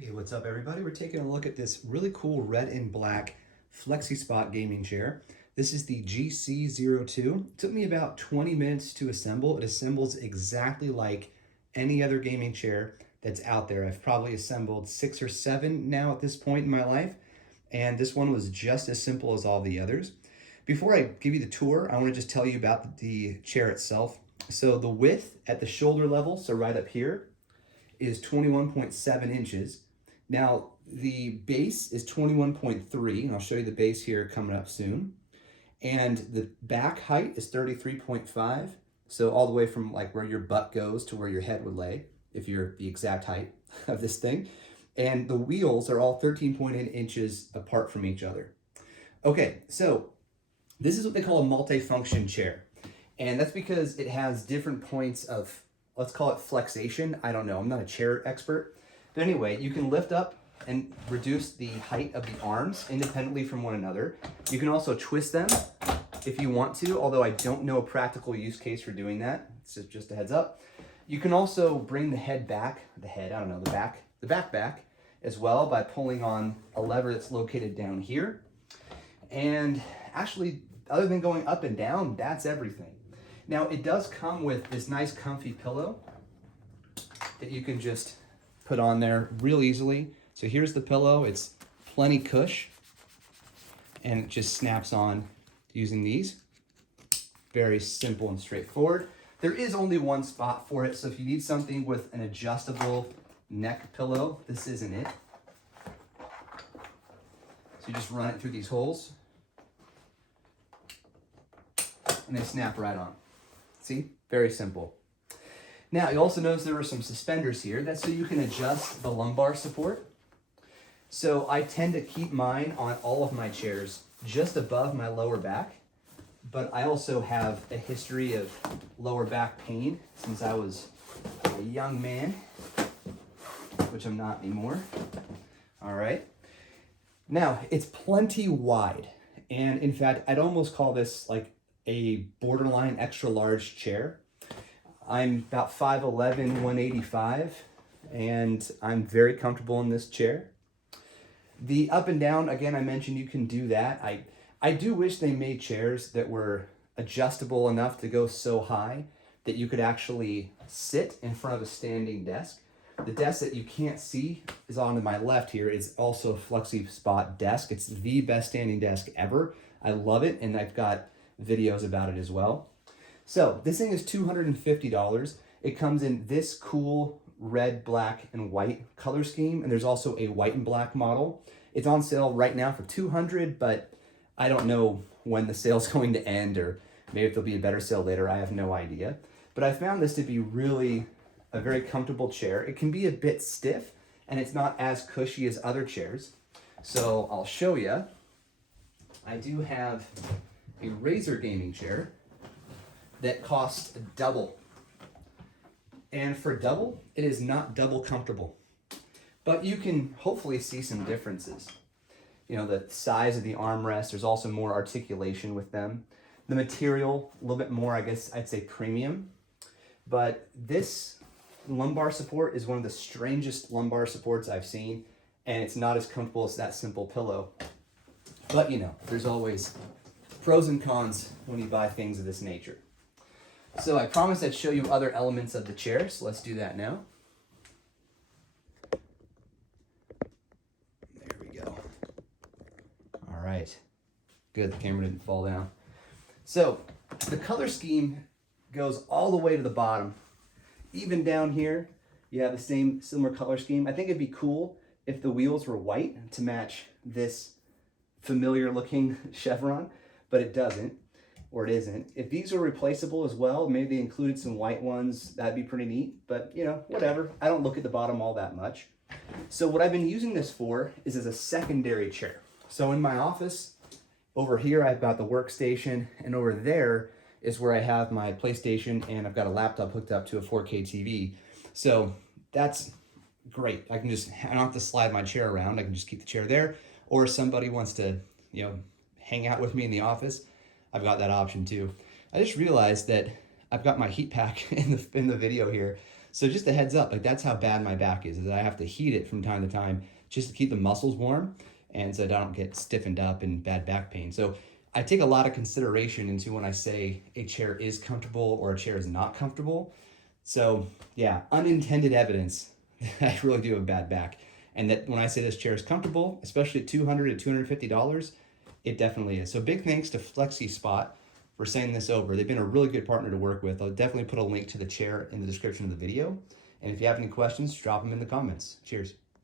Hey, what's up everybody? We're taking a look at this really cool red and black Flexispot gaming chair. This is the GC02. It took me about 20 minutes to assemble. It assembles exactly like any other gaming chair that's out there. I've probably assembled 6 or 7 now at this point in my life, and this one was just as simple as all the others. Before I give you the tour, I want to just tell you about the chair itself. So the width at the shoulder level, so right up here, is 21.7 inches. Now, the base is 21.3, and I'll show you the base here coming up soon. And the back height is 33.5, so all the way from like where your butt goes to where your head would lay, if you're the exact height of this thing. And the wheels are all 13.8 inches apart from each other. Okay, so this is what they call a multi-function chair. And that's because it has different points of, let's call it flexation. I don't know, I'm not a chair expert. But anyway, you can lift up and reduce the height of the arms independently from one another. You can also twist them if you want to, although I don't know a practical use case for doing that. It's just a heads up. You can also bring the head back, the back as well by pulling on a lever that's located down here. And actually, other than going up and down, that's everything. Now, it does come with this nice comfy pillow that you can just put on there real easily. So here's the pillow. It's plenty cush, and it just snaps on using these. Very simple and straightforward. There is only one spot for it, so if you need something with an adjustable neck pillow, this isn't it. So you just run it through these holes, and they snap right on. See? Very simple. Now, you also notice there were some suspenders here. That's so you can adjust the lumbar support. So I tend to keep mine on all of my chairs just above my lower back, but I also have a history of lower back pain since I was a young man, which I'm not anymore. All right. Now, it's plenty wide, and in fact, I'd almost call this like a borderline extra large chair. I'm about 5'11", 185, and I'm very comfortable in this chair. The up and down, again, I mentioned you can do that. I do wish they made chairs that were adjustable enough to go so high that you could actually sit in front of a standing desk. The desk that you can't see is on to my left here is also a Flexispot desk. It's the best standing desk ever. I love it, and I've got videos about it as well. So this thing is $250. It comes in this cool red, black, and white color scheme, and there's also a white and black model. It's on sale right now for $200, but I don't know when the sale's going to end, or maybe there'll be a better sale later. I have no idea. But I found this to be really a very comfortable chair. It can be a bit stiff, and it's not as cushy as other chairs. So I'll show you. I do have a Razer gaming chair that costs double. And for double, it is not double comfortable. But you can hopefully see some differences. You know, the size of the armrest, there's also more articulation with them. The material, a little bit more, I guess I'd say premium. But this lumbar support is one of the strangest lumbar supports I've seen, and it's not as comfortable as that simple pillow. But you know, there's always pros and cons when you buy things of this nature. So I promised I'd show you other elements of the chair, so let's do that now. There we go. All right. Good, the camera didn't fall down. So the color scheme goes all the way to the bottom. Even down here, you have the same similar color scheme. I think it'd be cool if the wheels were white to match this familiar looking chevron, but it doesn't. Or it isn't. If these were replaceable as well, maybe they included some white ones, that'd be pretty neat, but you know, whatever. I don't look at the bottom all that much. So what I've been using this for is as a secondary chair. So in my office, over here I've got the workstation, and over there is where I have my PlayStation, and I've got a laptop hooked up to a 4K TV. So that's great. I don't have to slide my chair around. I can just keep the chair there, or if somebody wants to, you know, hang out with me in the office, I've got that option too. I just realized that I've got my heat pack in the video here. So just a heads up, like that's how bad my back is that I have to heat it from time to time just to keep the muscles warm and so that I don't get stiffened up and bad back pain. So I take a lot of consideration into when I say a chair is comfortable or a chair is not comfortable. So yeah, unintended evidence I really do have bad back. And that when I say this chair is comfortable, especially at $200 to $250, it definitely is. So big thanks to Flexispot for sending this over. They've been a really good partner to work with. I'll definitely put a link to the chair in the description of the video. And if you have any questions, drop them in the comments. Cheers.